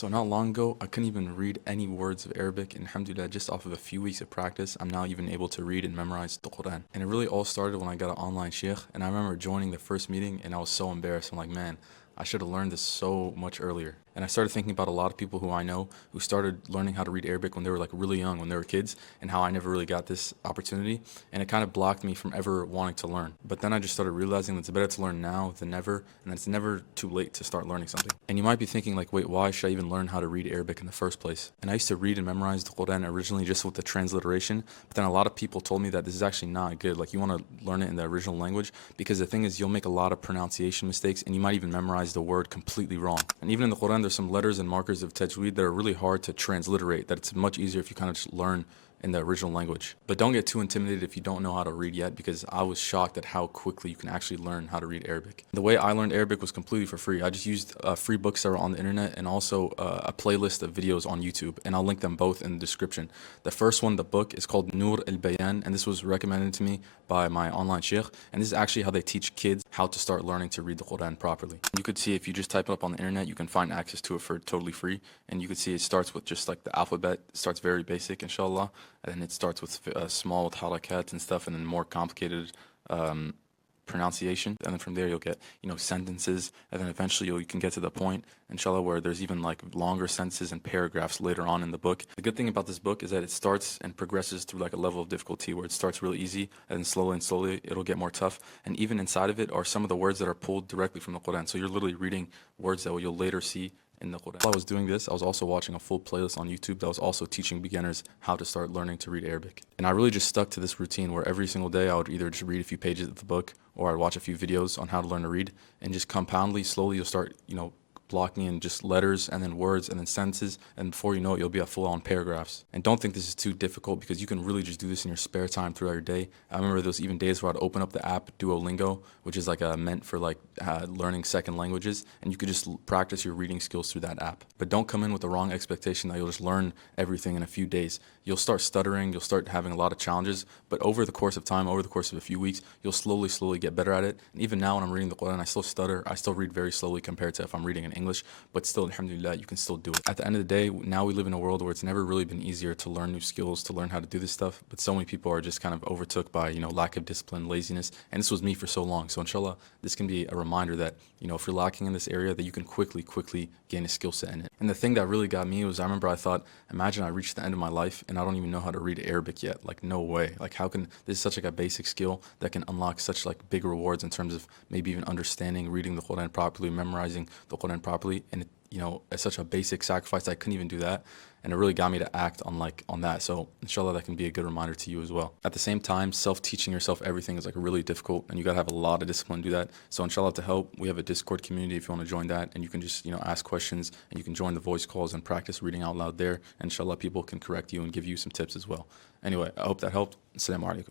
So not long ago, I couldn't even read any words of Arabic, and alhamdulillah, just off of a few weeks of practice, I'm now even able to read and memorize the Quran. And it really all started when I got an online sheikh, and I remember joining the first meeting, and I was so embarrassed. I'm like, man, I should have learned this so much earlier. And I started thinking about a lot of people who I know who started learning how to read Arabic when they were like really young, when they were kids, and how I never really got this opportunity. And it kind of blocked me from ever wanting to learn. But then I just started realizing that it's better to learn now than never, and it's never too late to start learning something. And you might be thinking like, wait, why should I even learn how to read Arabic in the first place? And I used to read and memorize the Quran originally just with the transliteration, but then a lot of people told me that this is actually not good. Like you want to learn it in the original language, because the thing is you'll make a lot of pronunciation mistakes, and you might even memorize the word completely wrong. And even in the Quran, there's some letters and markers of tajweed that are really hard to transliterate, that it's much easier if you kind of just learn in the original language. But don't get too intimidated if you don't know how to read yet, because I was shocked at how quickly you can actually learn how to read Arabic. The way I learned Arabic was completely for free. I just used free books that were on the internet, and also a playlist of videos on YouTube, and I'll link them both in the description. The first one, the book, is called Nur al-Bayan, and this was recommended to me by my online sheikh, and this is actually how they teach kids how to start learning to read the Quran properly. You could see if you just type it up on the internet, you can find access to it for totally free, and you could see it starts with just like the alphabet. It starts very basic, inshallah, and then it starts with small with harakat and stuff, and then more complicated pronunciation, and then from there you'll get sentences, and then eventually you can get to the point, inshallah, where there's even like longer sentences and paragraphs later on in the book. The good thing about this book is that it starts and progresses through like a level of difficulty where it starts really easy, and then slowly it'll get more tough. And even inside of it are some of the words that are pulled directly from the Quran, so you're literally reading words that you'll later see in the Quran. While I was doing this, I was also watching a full playlist on YouTube that was also teaching beginners how to start learning to read Arabic. And I really just stuck to this routine where every single day I would either just read a few pages of the book, or I'd watch a few videos on how to learn to read, and just compoundly, slowly you'll start, blocking in just letters and then words and then sentences, and before you know it, you'll be at full-on paragraphs. And don't think this is too difficult, because you can really just do this in your spare time throughout your day. I remember there was even days where I'd open up the app Duolingo, which is like meant for like learning second languages, and you could just practice your reading skills through that app. But don't come in with the wrong expectation that you'll just learn everything in a few days. You'll start stuttering, you'll start having a lot of challenges, but over the course of time, over the course of a few weeks, you'll slowly get better at it. And even now when I'm reading the Quran, I still stutter, I still read very slowly compared to if I'm reading in English, but still, alhamdulillah, you can still do it. At the end of the day, now we live in a world where it's never really been easier to learn new skills, to learn how to do this stuff, but so many people are just kind of overtook by, lack of discipline, laziness, and this was me for so long. So inshallah, this can be a reminder that, if you're lacking in this area, that you can quickly gain a skill set in it. And the thing that really got me was, I remember I thought, imagine I reached the end of my life and I don't even know how to read Arabic yet. Like, no way. Like, how can this is such like a basic skill that can unlock such like big rewards in terms of maybe even understanding, reading the Quran properly, memorizing the Quran properly, and it's such a basic sacrifice I couldn't even do that. And it really got me to act on that. So inshallah, that can be a good reminder to you as well. At the same time, self-teaching yourself everything is like really difficult, and you gotta have a lot of discipline to do that. So inshallah, to help, we have a Discord community if you want to join that, and you can just ask questions, and you can join the voice calls and practice reading out loud there. And inshallah, people can correct you and give you some tips as well. Anyway, I hope that helped. Assalamu alaikum.